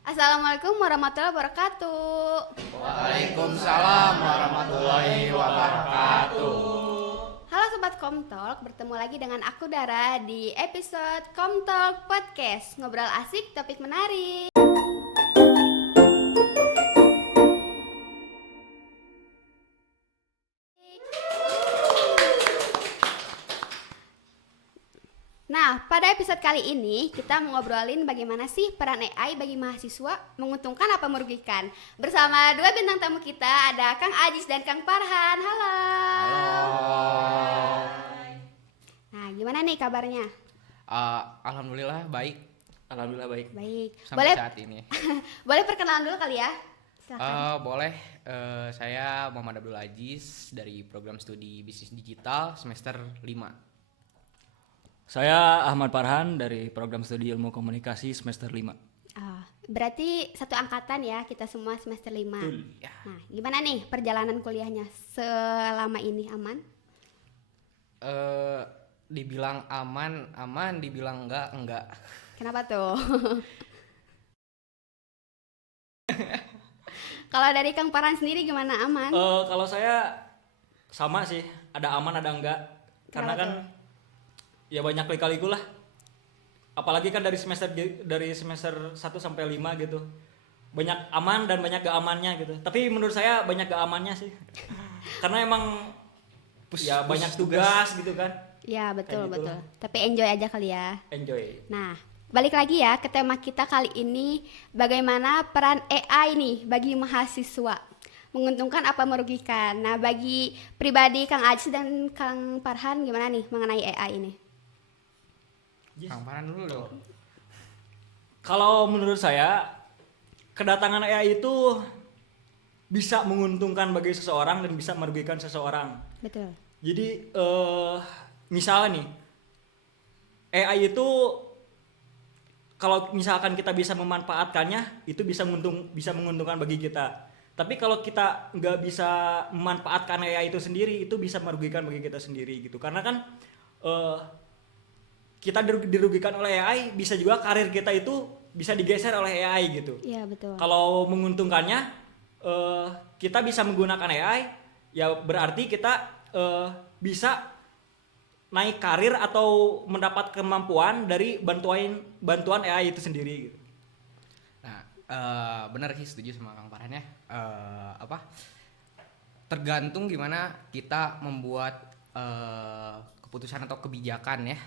Assalamualaikum warahmatullahi wabarakatuh. Waalaikumsalam warahmatullahi wabarakatuh. Halo Sobat Komtalk, bertemu lagi dengan aku Dara di episode Komtalk Podcast. Ngobrol asik, topik menarik. Nah, pada episode kali ini kita mau ngobrolin bagaimana sih peran AI bagi mahasiswa, menguntungkan apa merugikan. Bersama dua bintang tamu kita, ada Kang Ajis dan Kang Farhan. Halo. Halo. Nah, gimana nih kabarnya? Alhamdulillah baik. Alhamdulillah baik. Baik. Sampai saat ini. Boleh perkenalan dulu kali ya? Silakan. Boleh. Saya Muhammad Abdul Aziz dari program studi bisnis digital semester 5. Saya Ahmad Farhan dari program studi ilmu komunikasi semester 5. Berarti satu angkatan ya, kita semua semester 5. Betul. Ya. Nah, gimana nih perjalanan kuliahnya selama ini, aman? Dibilang aman, dibilang enggak. Kenapa tuh? Kalau dari Kang Farhan sendiri gimana, aman? Kalau saya sama sih, ada aman ada enggak. Karena Kenapa kan tuh? ya banyak kali-kali lah. Apalagi kan dari semester 1 sampai 5 gitu. Banyak aman dan banyak gak amannya gitu. Tapi menurut saya banyak gak amannya sih. Karena emang ya banyak tugas gitu kan. Ya, betul, Kayak gitu. betul. Tapi enjoy aja kali ya. Enjoy. Nah, balik lagi ya ke tema kita kali ini, bagaimana peran AI nih bagi mahasiswa, menguntungkan apa merugikan. Nah, bagi pribadi Kang Ajis dan Kang Farhan gimana nih mengenai AI ini? Yes. Kang Farhan dulu dong. Kalau menurut saya kedatangan AI itu bisa menguntungkan bagi seseorang dan bisa merugikan seseorang. Betul. Jadi misalnya nih AI itu kalau misalkan kita bisa memanfaatkannya itu bisa menguntungkan bagi kita. Tapi kalau kita nggak bisa memanfaatkan AI itu sendiri itu bisa merugikan bagi kita sendiri gitu. Karena kan kita dirugikan oleh AI, bisa juga karir kita itu bisa digeser oleh AI gitu. Iya, betul. Kalau menguntungkannya kita bisa menggunakan AI, ya berarti kita bisa naik karir atau mendapat kemampuan dari bantuan AI itu sendiri gitu. Nah, benar sih, setuju sama Kang Farhan ya. Tergantung gimana kita membuat keputusan atau kebijakan ya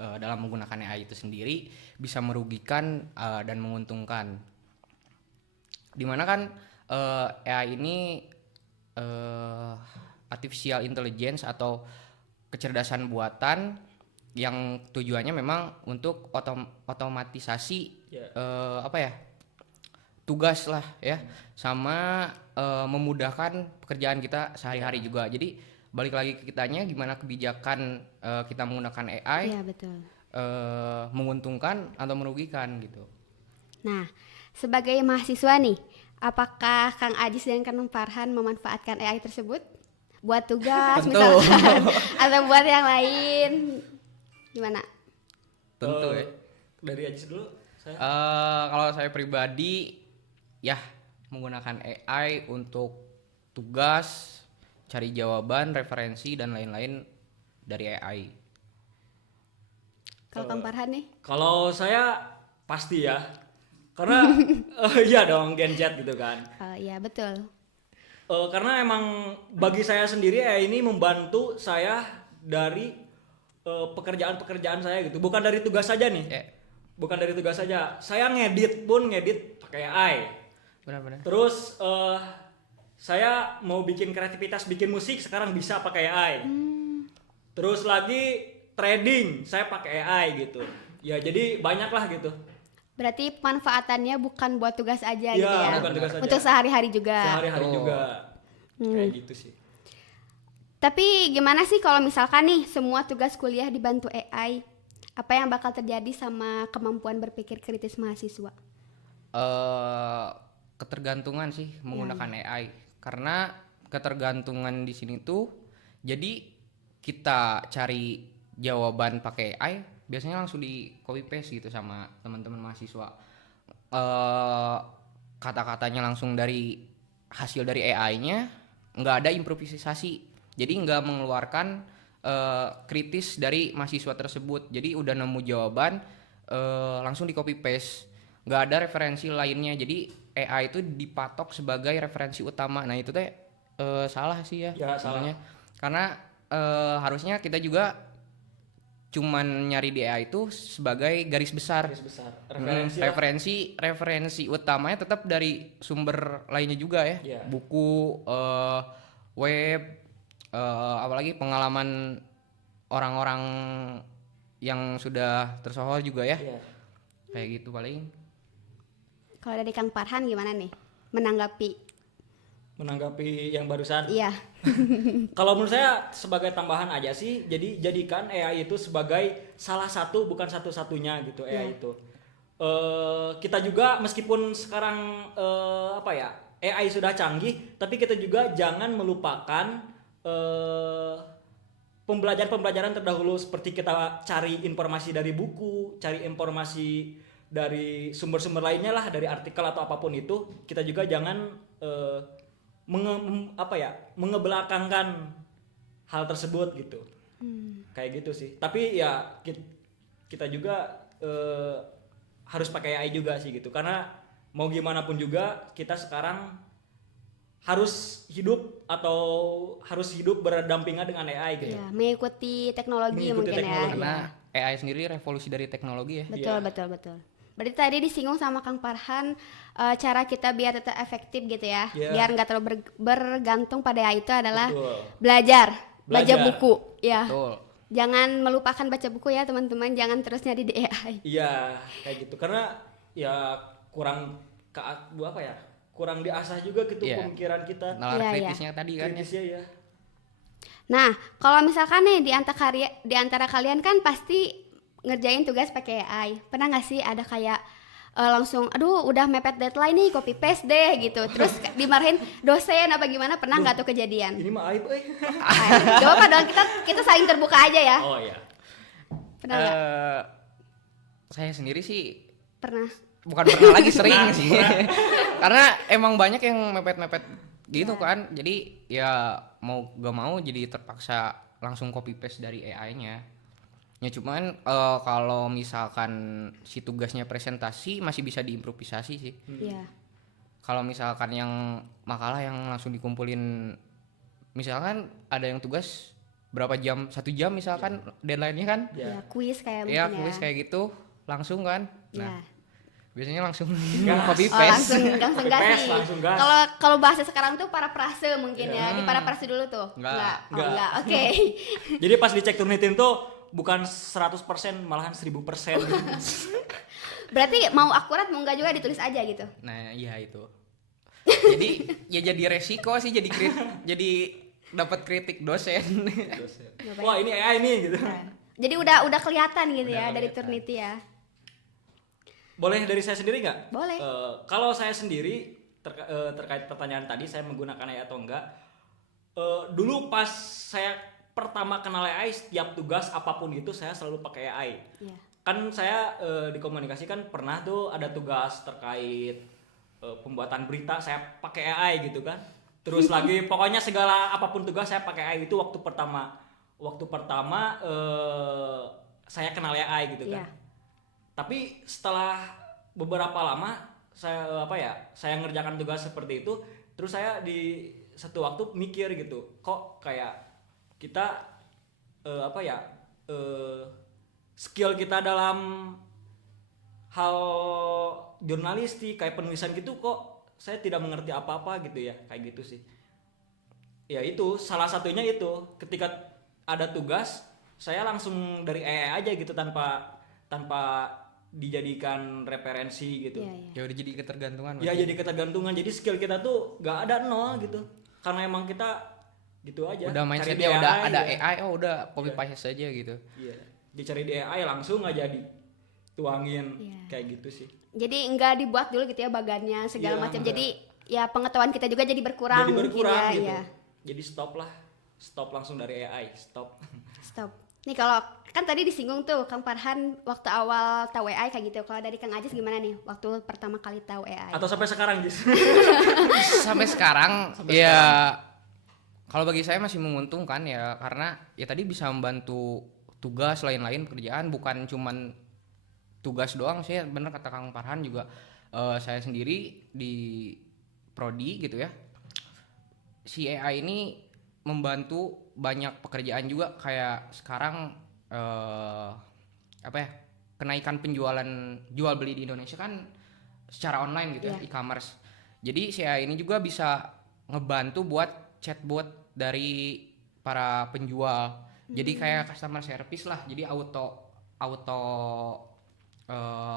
dalam menggunakan AI itu sendiri, bisa merugikan dan menguntungkan. Dimana kan AI ini artificial intelligence atau kecerdasan buatan yang tujuannya memang untuk otomatisasi tugas lah ya, sama memudahkan pekerjaan kita sehari-hari juga. Jadi balik lagi ke kitanya, gimana kebijakan kita menggunakan AI, Iya, betul. menguntungkan atau merugikan gitu. Nah, sebagai mahasiswa nih, apakah Kang Ajis dan Kang Farhan memanfaatkan AI tersebut buat tugas Tentu. misalkan atau buat yang lain? Gimana? Tentu ya. Dari Ajis dulu saya. Kalau saya pribadi ya menggunakan AI untuk tugas, cari jawaban, referensi dan lain-lain dari AI. Kalau Kang Farhan nih? Kalau saya pasti ya. Karena iya dong Gen Z gitu kan. Iya, betul. Karena emang bagi saya sendiri ini membantu saya dari pekerjaan-pekerjaan saya gitu. Bukan dari tugas saja nih. Bukan dari tugas saja. Saya ngedit pakai AI. Benar-benar. Terus saya mau bikin kreativitas, bikin musik sekarang bisa pakai AI. Terus lagi trading saya pakai AI gitu. Ya jadi banyak lah gitu. Berarti pemanfaatannya bukan buat tugas aja Iya, gitu ya. bukan tugas aja. Untuk sehari-hari juga. Sehari-hari Betul. juga. Kayak gitu sih. Tapi gimana sih kalau misalkan nih semua tugas kuliah dibantu AI? Apa yang bakal terjadi sama kemampuan berpikir kritis mahasiswa? Ketergantungan sih menggunakan AI, karena ketergantungan di sini tuh jadi kita cari jawaban pakai AI biasanya langsung di copy paste gitu sama teman-teman mahasiswa, eh, kata-katanya langsung dari hasil dari AI-nya, nggak ada improvisasi. Jadi nggak mengeluarkan kritis dari mahasiswa tersebut. Jadi udah nemu jawaban, langsung di copy paste. Nggak ada referensi lainnya. Jadi AI itu dipatok sebagai referensi utama. Nah itu teh salah sih ya. Ya, salah. sebenarnya. Karena harusnya kita juga cuman nyari di AI itu sebagai garis besar. Garis besar. Referensi lah. Referensi utamanya tetap dari sumber lainnya juga ya. Iya. Buku, web, apalagi pengalaman orang-orang yang sudah tersohor juga ya. Iya. Kayak gitu paling. Kalau dari Kang Farhan gimana nih menanggapi yang barusan. iya Kalau menurut saya sebagai tambahan aja sih, jadi jadikan AI itu sebagai salah satu bukan satu-satunya gitu AI itu. Kita juga meskipun sekarang AI sudah canggih, tapi kita juga jangan melupakan pembelajaran terdahulu seperti kita cari informasi dari buku, cari informasi dari sumber-sumber lainnya lah, dari artikel atau apapun itu. Kita juga jangan mengebelakangkan hal tersebut gitu. Kayak gitu sih. Tapi ya kita juga harus pakai AI juga sih gitu. Karena mau gimana pun juga kita sekarang harus hidup berdampingan dengan AI gitu. ya mengikuti teknologi mungkin teknologi. ya. Karena AI sendiri revolusi dari teknologi ya. Betul, Iya. betul. Berarti tadi disinggung sama Kang Farhan cara kita biar tetap efektif gitu ya. Iya. Biar nggak terlalu bergantung pada AI itu adalah Betul. baca Belajar. buku. Ya. Betul. Jangan melupakan baca buku ya teman-teman. Jangan terus nyari di AI. Iya, kayak gitu. Karena ya kurang kurang diasah juga gitu Iya. pemikiran kita. Nalar Iya, kritisnya tadi kan ya. Kritisnya ya. Nah, kalau misalkan nih di antara kalian kan pasti ngerjain tugas pakai AI. Pernah nggak sih ada kayak langsung, aduh udah mepet deadline nih, copy paste deh gitu. Terus dimarahin dosen apa gimana? Pernah nggak tuh kejadian? Ini mah aib Gak apa dong, kita saling terbuka aja ya. Oh iya. Pernah nggak? Saya sendiri sih Pernah. bukan pernah lagi sering sih. Karena emang banyak yang mepet-mepet gitu kan. Jadi ya mau gak mau jadi terpaksa langsung copy paste dari AI-nya. Ya cuman kalau misalkan si tugasnya presentasi masih bisa diimprovisasi sih. Iya. Kalau misalkan yang makalah yang langsung dikumpulin, misalkan ada yang tugas berapa jam, 1 jam misalkan deadline-nya kan. Ya, kuis kayak Ya mungkin kuis ya. kayak gitu langsung kan. Ya. Nah biasanya langsung Gas. copy Oh, paste. langsung Copy gas paste, sih. langsung gas. Kalau bahasa sekarang tuh paraphrase mungkin ya. Di paraphrase dulu tuh. Enggak. Oh, enggak. Oke. Jadi pas dicek Turnitin tuh bukan 100% malahan 1000%. Berarti mau akurat mau enggak juga ditulis aja gitu. Nah iya itu. Jadi ya jadi resiko sih jadi dapat kritik dosen. Wah, ini AI nih gitu. Nah, jadi udah kelihatan gitu ya Udah dari kelihatan. Turnity ya. Boleh dari saya sendiri nggak? Boleh. Kalau saya sendiri terkait pertanyaan tadi, saya menggunakan AI atau enggak? Dulu pas saya pertama kenal AI, setiap tugas apapun itu saya selalu pakai AI. Iya. Kan saya di komunikasi kan pernah tuh ada tugas terkait pembuatan berita, saya pakai AI gitu kan. Terus lagi pokoknya segala apapun tugas saya pakai AI. Itu waktu pertama saya kenal AI gitu kan. Iya. Tapi setelah beberapa lama saya ngerjakan tugas seperti itu, terus saya di satu waktu mikir gitu, kok kayak kita skill kita dalam hal jurnalistik kayak penulisan gitu kok saya tidak mengerti apa-apa gitu ya, kayak gitu sih. Ya itu salah satunya itu, ketika ada tugas saya langsung dari AI aja gitu tanpa dijadikan referensi gitu. Iya, iya. Ya udah jadi ketergantungan. Ya jadi ketergantungan, jadi skill kita tuh gak ada nol gitu, karena emang kita gitu aja. Udah cari mindsetnya di udah AI, ada ya. AI, oh udah copy paste aja gitu. Iya, dicari di AI langsung aja dituangin. Iya. Kayak gitu sih. Jadi enggak dibuat dulu gitu ya bagannya segala Iya, macam. enggak. Jadi ya pengetahuan kita juga jadi berkurang Jadi berkurang mungkin ya. gitu. Iya. Jadi stop langsung dari AI, stop. Stop. Nih kalau kan tadi disinggung tuh Kang Farhan waktu awal tahu AI kayak gitu. Kalau dari Kang Ajis gimana nih waktu pertama kali tahu AI? Atau sampai sekarang Jis? Sampai sekarang Sampai ya kalau bagi saya masih menguntungkan ya, karena ya tadi bisa membantu tugas lain-lain pekerjaan, bukan cuman tugas doang sih. Bener kata Kang Farhan juga, saya sendiri di prodi gitu ya, si AI ini membantu banyak pekerjaan juga. Kayak sekarang apa ya, kenaikan penjualan jual beli di Indonesia kan secara online gitu ya, Iya. e-commerce. Jadi si AI ini juga bisa ngebantu buat chatbot dari para penjual. Jadi kayak customer service lah. Jadi auto auto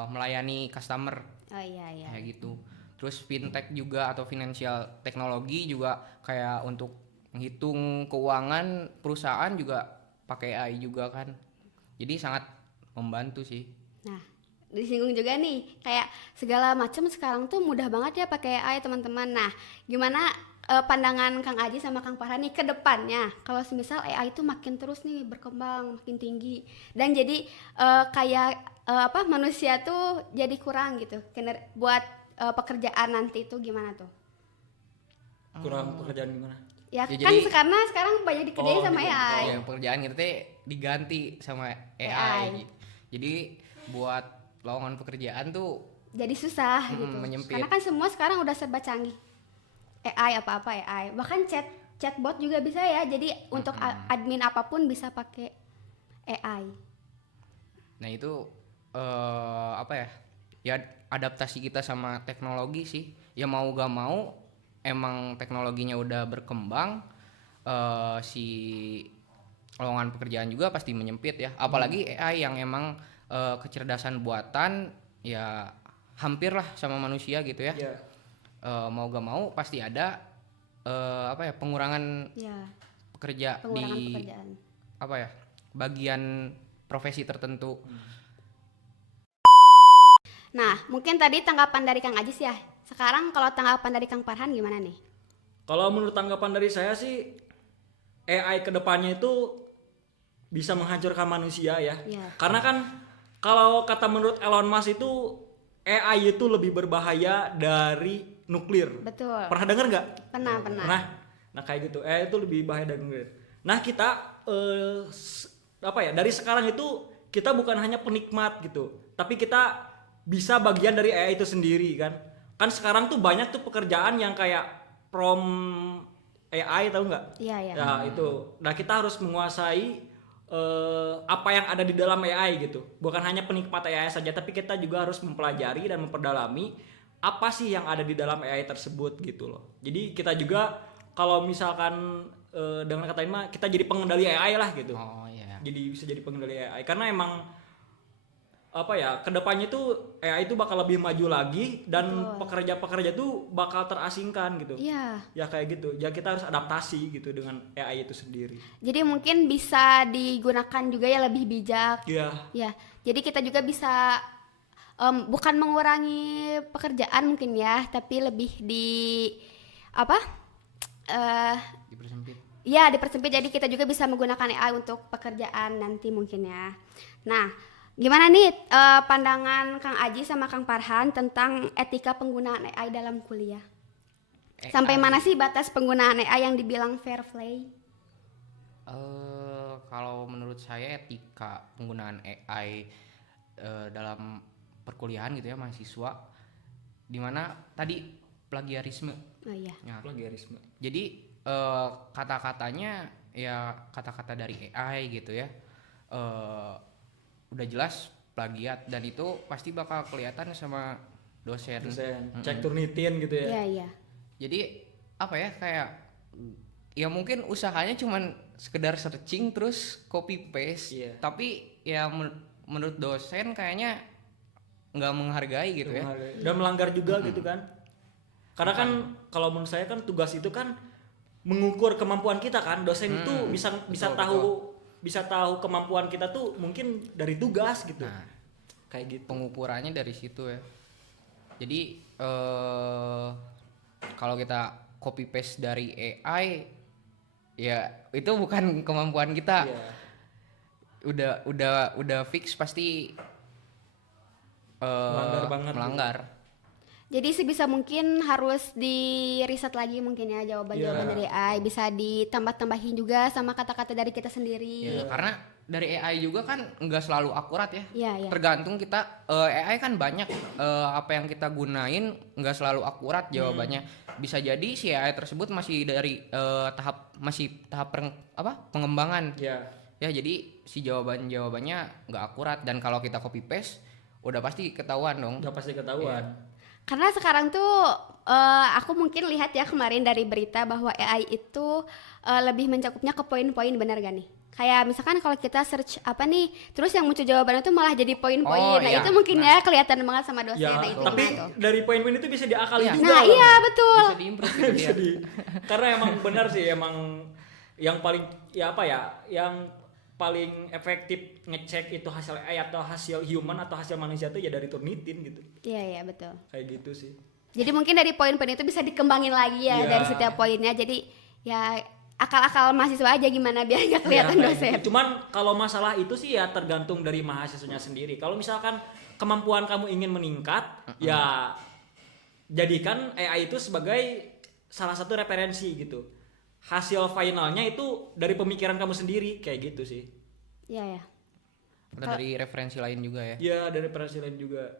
melayani customer Oh iya iya. kayak gitu. Terus fintech juga atau financial teknologi juga, kayak untuk menghitung keuangan perusahaan juga pakai AI juga kan. Jadi sangat membantu sih. Nah, disinggung juga nih, kayak segala macam sekarang tuh mudah banget ya pakai AI teman-teman. Nah, gimana pandangan Kang Aji sama Kang Farhan nih ke depannya? Kalau semisal AI itu makin terus nih berkembang, makin tinggi dan jadi kayak apa manusia tuh jadi kurang gitu. Buat pekerjaan nanti itu gimana tuh? Kurang pekerjaan gimana? Ya, Ya, kan jadi sekarang banyak dikerjain Oh, sama diganti. AI. ya pekerjaan kita teh diganti sama AI. AI. Jadi buat lowongan pekerjaan tuh Jadi susah gitu. menyempit. Karena kan semua sekarang udah serba canggih. AI apa-apa AI. Bahkan chatbot juga bisa ya. Jadi untuk admin apapun bisa pakai AI. Nah itu apa ya? Ya adaptasi kita sama teknologi sih. Ya mau gak mau emang teknologinya udah berkembang, si lowongan pekerjaan juga pasti menyempit ya. Apalagi AI yang emang kecerdasan buatan ya hampir lah sama manusia gitu ya. Iya. Mau gak mau pasti ada apa ya, pengurangan Ya, pekerja pengurangan di pekerjaan. apa ya, bagian profesi tertentu. Nah, mungkin tadi tanggapan dari Kang Ajis ya. Sekarang kalau tanggapan dari Kang Farhan gimana nih? Kalau menurut tanggapan dari saya sih, AI kedepannya itu bisa menghancurkan manusia ya. Iya. Karena kan kalau kata menurut Elon Musk itu AI itu lebih berbahaya dari nuklir. Betul. Pernah dengar nggak? Pernah, pernah. Nah kayak gitu. AI itu lebih bahaya dari nuklir. Nah kita apa ya? Dari sekarang itu kita bukan hanya penikmat gitu, tapi kita bisa bagian dari AI itu sendiri kan. Kan sekarang tuh banyak tuh pekerjaan yang kayak AI, tahu nggak? Iya, iya. Ya itu. Nah kita harus menguasai apa yang ada di dalam AI gitu. Bukan hanya penikmat AI saja, tapi kita juga harus mempelajari dan memperdalami apa sih yang ada di dalam AI tersebut gitu loh. Jadi kita juga kalau misalkan dengan kata ini mah kita jadi pengendali AI lah gitu. Oh iya. Jadi bisa jadi pengendali AI karena emang apa ya, kedepannya tuh AI itu bakal lebih maju lagi dan Betul. pekerja-pekerja tuh bakal terasingkan gitu. Iya. Ya kayak gitu. Ya kita harus adaptasi gitu dengan AI itu sendiri. Jadi mungkin bisa digunakan juga ya lebih bijak. Iya. Ya, jadi kita juga bisa bukan mengurangi pekerjaan mungkin ya, tapi lebih di apa? eh Dipersempit. Ya, dipersempit. Jadi kita juga bisa menggunakan AI untuk pekerjaan nanti mungkin ya. Nah, gimana nih pandangan Kang Aji sama Kang Farhan tentang etika penggunaan AI dalam kuliah? Sampai mana sih batas penggunaan AI yang dibilang fair play? Kalau menurut saya etika penggunaan AI dalam perkuliahan gitu ya, mahasiswa, dimana tadi plagiarisme. Oh iya. Ya, Plagiarisme. jadi kata-katanya ya kata-kata dari AI gitu ya, udah jelas plagiat, dan itu pasti bakal kelihatan sama dosen. Cek turnitin gitu ya. Iya, iya. Jadi apa ya, kayak ya mungkin usahanya cuman sekedar searching terus copy paste. Iya. Tapi ya menurut dosen kayaknya nggak menghargai gitu ya. Dan melanggar juga gitu kan. Karena kan kalau menurut saya kan tugas itu kan mengukur kemampuan kita kan. Dosen itu bisa tahu kemampuan kita tuh mungkin dari tugas gitu. Nah, Kayak gitu. pengukurannya dari situ ya. Jadi kalau kita copy paste dari AI ya itu bukan kemampuan kita. Iya. udah fix pasti Melanggar banget melanggar. Jadi sebisa mungkin harus di riset lagi mungkin ya jawaban-jawaban Iya. dari AI, bisa ditambah-tambahin juga sama kata-kata dari kita sendiri. Ya, karena dari AI juga kan nggak selalu akurat ya. Iya, iya. Tergantung kita AI kan banyak apa yang kita gunain nggak selalu akurat jawabannya. Bisa jadi si AI tersebut masih dari tahap pengembangan. Iya. Ya jadi si jawabannya nggak akurat dan kalau kita copy paste udah pasti ketahuan dong. Udah pasti ketahuan. Karena sekarang tuh aku mungkin lihat ya kemarin dari berita bahwa AI itu lebih mencakupnya ke poin-poin, benar gak nih? Kayak misalkan kalau kita search apa nih, terus yang muncul jawabannya tuh malah jadi poin-poin. Oh, Nah, iya. itu mungkin ya kelihatan banget sama dosen. Ya, Nah, itu tapi gimana tuh? dari poin-poin itu bisa diakali Iya. juga. Nah, loh. iya betul. Bisa diimprove gitu dia. Jadi, karena emang benar sih, emang yang paling ya apa ya, yang paling efektif ngecek itu hasil AI atau hasil human atau hasil manusia itu ya dari Turnitin gitu. Iya, iya betul. Kayak gitu sih. Jadi mungkin dari poin-poin itu bisa dikembangin lagi ya Iya. dari setiap poinnya. Jadi ya akal-akal mahasiswa aja gimana biar nggak kelihatan Ya, kayak dosen. gitu. Cuman kalau masalah itu sih ya tergantung dari mahasiswanya sendiri. Kalau misalkan kemampuan kamu ingin meningkat, ya jadikan AI itu sebagai salah satu referensi gitu. Hasil finalnya itu dari pemikiran kamu sendiri, kayak gitu sih. Iya, ya. Atau dari referensi lain juga ya. Ya, dari referensi lain juga.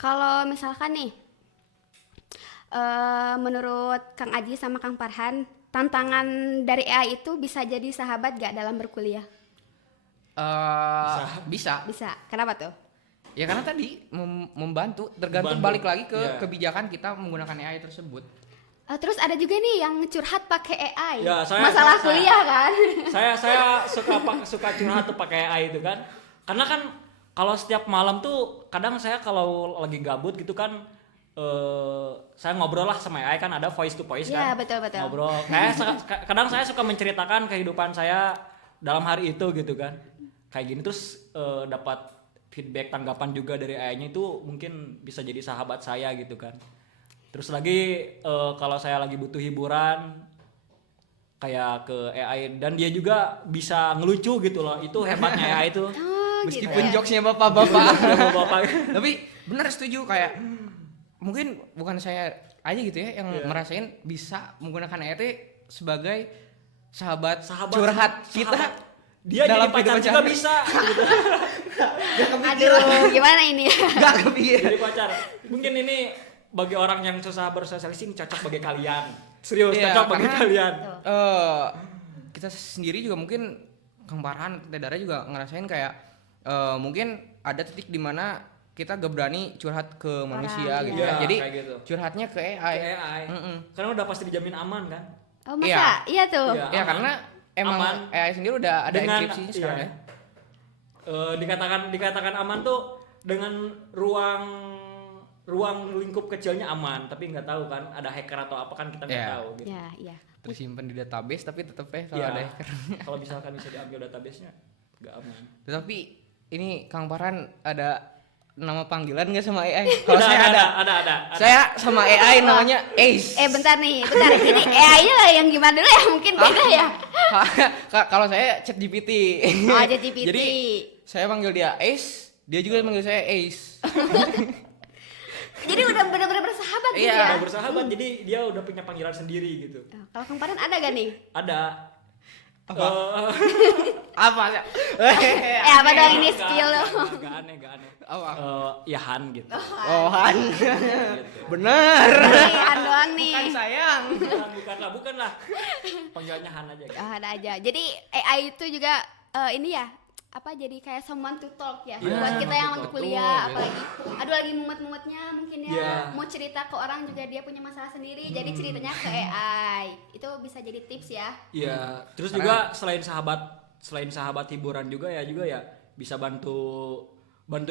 Kalau misalkan nih, menurut Kang Aji sama Kang Farhan, tantangan dari AI itu bisa jadi sahabat gak dalam berkuliah? Bisa. Bisa. Kenapa tuh? Ya karena tadi membantu, tergantung Membantu. balik lagi ke Iya. kebijakan kita menggunakan AI tersebut. Terus ada juga nih yang curhat pakai AI. Ya, Masalah saya- kuliah kan? saya suka curhat tuh pakai AI itu kan. Karena kan kalau setiap malam tuh kadang saya kalau lagi gabut gitu kan saya ngobrol lah sama AI kan, ada voice to voice Iya, kan. betul. Ngobrol. Kadang saya suka menceritakan kehidupan saya dalam hari itu gitu kan. Kayak gini terus dapat feedback tanggapan juga dari AI-nya, itu mungkin bisa jadi sahabat saya gitu kan. Terus lagi kalau saya lagi butuh hiburan kayak ke AI, dan dia juga bisa ngelucu gitu loh. Itu hebatnya AI itu. Meskipun gitu ya. jokesnya bapak-bapak. Bapak. Tapi benar setuju, kayak mungkin bukan saya aja gitu ya yang Iya. merasain bisa menggunakan AI sebagai sahabat, Sahabat- curhat sahabat. kita. Dia dalam jadi pacar kehidupan juga sehari. bisa gitu. Aduh, gimana ini? Gak kepikiran. Jadi pacar. Mungkin ini bagi orang yang susah bersosialisasi ini cocok bagi kalian. Serius, Iya, cocok bagi karena- kalian. Kita sendiri juga mungkin Kang Farhan, Teh Dara juga ngerasain kayak mungkin ada titik di mana kita gak berani curhat ke manusia gitu iya. ya. Jadi Kayak gitu. curhatnya ke Ke AI. AI. Mm-mm. Karena udah pasti dijamin aman kan. Oh, masa? Iya tuh. Iya. Ya Aman. karena emang Aman. AI sendiri udah ada Dengan- enkripsinya sekarang iya. ya. Dikatakan aman tuh dengan ruang lingkup kecilnya aman, tapi nggak tahu kan ada hacker atau apa kan kita nggak Iya. tahu gitu. Ya, iya. Tersimpan di database tapi tetap ya kalau Iya. ada hacker. Kalau misalkan bisa diambil database-nya nggak aman. Tetapi ini Kang Farhan ada nama panggilan nggak sama AI? Kalau saya ada. Saya sama AI namanya Ace. Bentar nih, bentar. Ini AI-nya yang gimana dulu ya? Mungkin beda ya. Kalau saya ChatGPT. Oh, ChatGPT. Jadi saya panggil dia Ace, dia juga manggil saya Ace. Jadi udah bener-bener bersahabat gitu Iya. ya. Udah bersahabat, jadi dia udah punya panggilan sendiri gitu. Kalau Kang Farhan ada gak nih? Ada. Apa? Eh, Apa ya? Apa dong ini skill lo? Gak aneh. Apa? Ya Han gitu. Oh, Han. Bener. Pilihan doang nih. Bukan sayang. Bukan lah. Panggilannya Han aja. Gitu. Oh, ada aja. Jadi AI itu juga ini ya, apa jadi kayak someone to talk ya Iya, buat kita someone yang to untuk talk. kuliah, Betul, apalagi aduh lagi mumet-mumetnya mungkin ya, Iya. mau cerita ke orang juga dia punya masalah sendiri, jadi ceritanya ke AI. Itu bisa jadi tips ya. Iya, terus Karena- juga selain sahabat hiburan juga ya bisa bantu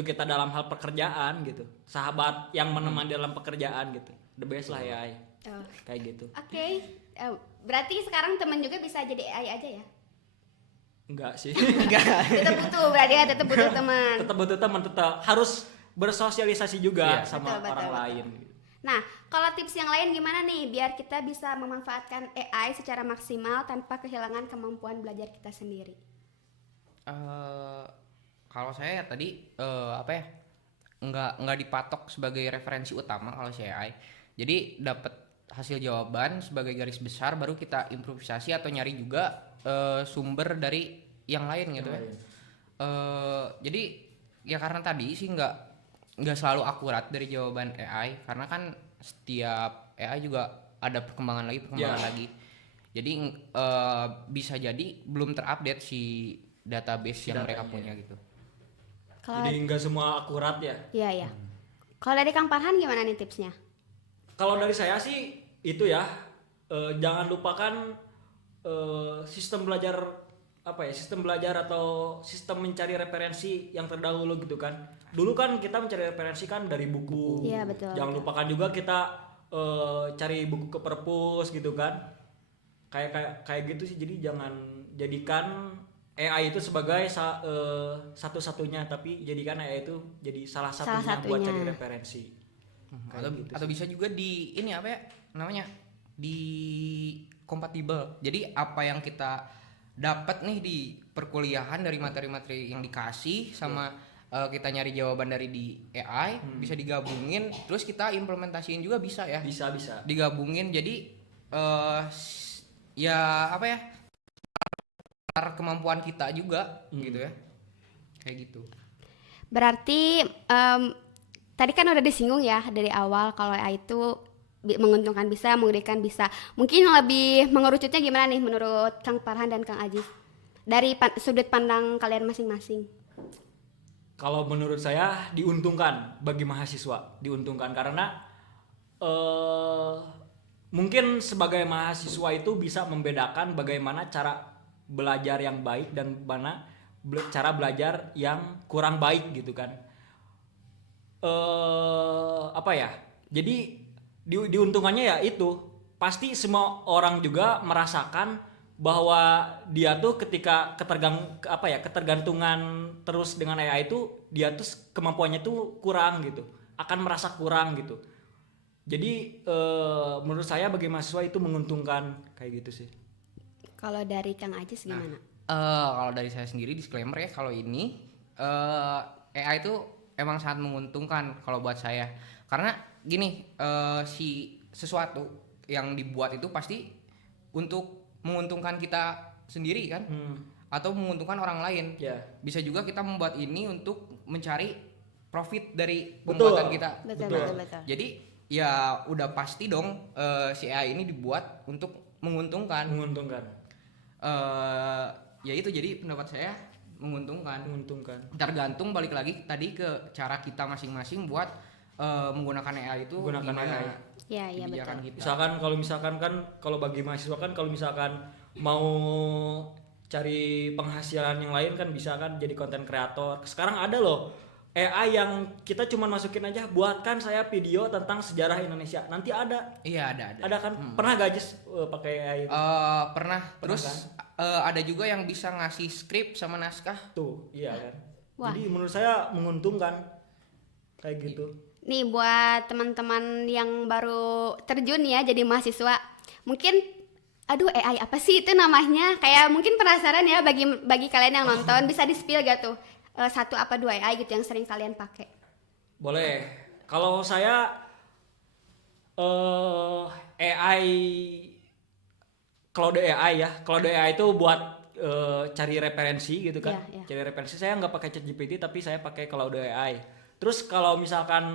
kita dalam hal pekerjaan gitu. Sahabat yang menemani dalam pekerjaan gitu. The best lah ya. Oh. Kayak gitu. Oke. Berarti sekarang teman juga bisa jadi AI aja ya? Enggak sih. Tetap butuh, berarti ya tetap butuh teman. tetap butuh teman, tetap harus bersosialisasi juga Iya. sama Betul, orang betul. lain. Nah, kalau tips yang lain gimana nih biar kita bisa memanfaatkan AI secara maksimal tanpa kehilangan kemampuan belajar kita sendiri? Eh, kalau saya tadi apa ya, nggak dipatok sebagai referensi utama kalau si AI. Jadi dapat hasil jawaban sebagai garis besar, baru kita improvisasi atau nyari juga sumber dari yang lain gitu ya. Jadi ya karena tadi sih nggak selalu akurat dari jawaban AI, karena kan setiap AI juga ada perkembangan lagi. Jadi bisa jadi belum terupdate si database yang mereka punya gitu. Kalau Jadi nggak semua akurat ya. iya. Kalau dari Kang Farhan gimana nih tipsnya? Kalau dari saya sih itu ya, jangan lupakan sistem belajar sistem belajar atau sistem mencari referensi yang terdahulu gitu kan. Dulu kan kita mencari referensi kan dari buku. Iya, betul. Jangan lupakan juga kita cari buku ke perpus gitu kan. Kayak gitu sih. Jadi jangan jadikan AI itu sebagai satu-satunya, tapi jadikan AI itu jadi salah satunya buat satunya. cari referensi. Atau bisa juga di ini apa ya namanya, di kompatibel. Jadi apa yang kita dapat nih di perkuliahan dari materi-materi yang dikasih sama kita nyari jawaban dari di AI bisa digabungin, terus kita implementasiin juga bisa ya. Bisa. Digabungin jadi ya apa ya, kemampuan kita juga gitu ya. Kayak gitu. Berarti tadi kan udah disinggung ya dari awal kalau AI itu menguntungkan bisa, merugikan bisa. Mungkin lebih mengerucutnya gimana nih menurut Kang Farhan dan Kang Ajis? Dari sudut pandang kalian masing-masing. Kalau menurut saya diuntungkan bagi mahasiswa, diuntungkan karena mungkin sebagai mahasiswa itu bisa membedakan bagaimana cara belajar yang baik dan mana cara belajar yang kurang baik gitu kan. Apa ya? Jadi diuntungannya ya itu pasti semua orang juga merasakan bahwa dia tuh ketika ketergantungan terus dengan AI itu dia tuh kemampuannya tuh kurang gitu, akan merasa kurang gitu. Jadi menurut saya bagi mahasiswa itu menguntungkan kayak gitu sih. Kalau dari Kang Ajis gimana? Kalau dari saya sendiri disclaimer ya, kalau ini AI itu emang sangat menguntungkan kalau buat saya. Karena gini, si sesuatu yang dibuat itu pasti untuk menguntungkan kita sendiri kan, atau menguntungkan orang lain. Ya. Bisa juga kita membuat ini untuk mencari profit dari pembuatan kita. Betul. Jadi ya udah pasti dong si AI ini dibuat untuk menguntungkan. Ya itu, jadi pendapat saya menguntungkan. Tergantung balik lagi tadi ke cara kita masing-masing buat menggunakan AI itu gimana. Iya betul. Kita. Misalkan kalau bagi mahasiswa kan kalau misalkan mau cari penghasilan yang lain kan bisa kan jadi konten kreator. Sekarang ada loh AI yang kita cuma masukin aja, buatkan saya video tentang sejarah Indonesia. Nanti ada. Iya ada. Ada kan? Pernah gak Jis pakai AI itu? Pernah. Terus kan? Ada juga yang bisa ngasih skrip sama naskah. Tuh, iya kan. Wah. Jadi menurut saya menguntungkan kayak gitu. Nih buat teman-teman yang baru terjun ya jadi mahasiswa, mungkin aduh AI apa sih itu namanya? Kayak mungkin penasaran ya bagi kalian yang nonton, bisa di-spill gak tuh? Satu apa dua AI gitu yang sering kalian pakai? Boleh. Kalau saya AI Claude AI ya. Claude AI itu buat cari referensi gitu kan. Iya. Cari referensi saya nggak pakai ChatGPT tapi saya pakai Claude AI. Terus kalau misalkan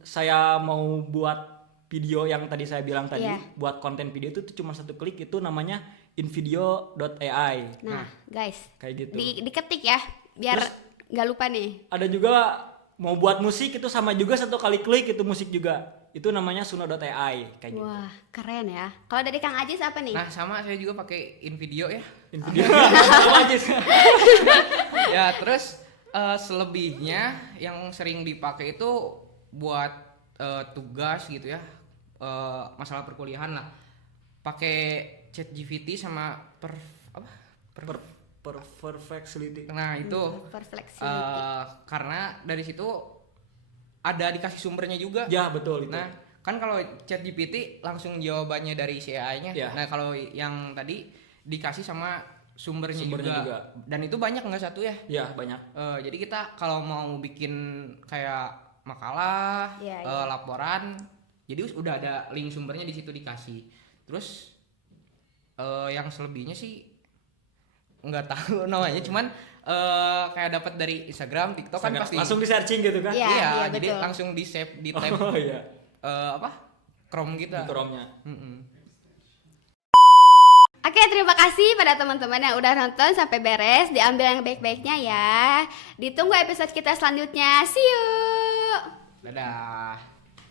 saya mau buat video yang tadi saya bilang tadi, buat konten video itu tuh cuma satu klik, itu namanya invideo.ai. Nah, guys, kayak gitu. Diketik ya, biar nggak lupa nih. Ada juga mau buat musik itu sama juga, satu kali klik itu musik juga. Itu namanya suno.ai kayak gitu. Wah, keren ya. Kalau dari Kang Ajis apa nih? Nah, sama saya juga pakai InVideo ya. InVideo. Sama Ajis. Ya, terus selebihnya yang sering dipakai itu buat tugas gitu ya. Masalah perkuliahan lah. Pakai ChatGPT sama Perplexity. Nah, itu karena dari situ ada dikasih sumbernya juga. Ya, betul itu. Nah, kan kalau ChatGPT langsung jawabannya dari si AI-nya. Ya. Nah, kalau yang tadi dikasih sama sumbernya, Sumbernya juga. Dan itu banyak nggak satu ya? Iya, banyak. Jadi kita kalau mau bikin kayak makalah, Iya, iya. laporan, jadi udah ada link sumbernya di situ dikasih. Terus yang selebihnya sih nggak tahu namanya, cuman kayak dapat dari Instagram, TikTok kan pasti Langsung di searching gitu kan? Iya. iya, jadi betul. langsung di save di tab Oh iya. Chrome kita. Di Chrome-nya. Oke, terima kasih pada teman-teman yang udah nonton sampai beres. Diambil yang baik-baiknya ya. Ditunggu episode kita selanjutnya. See you. Dadah.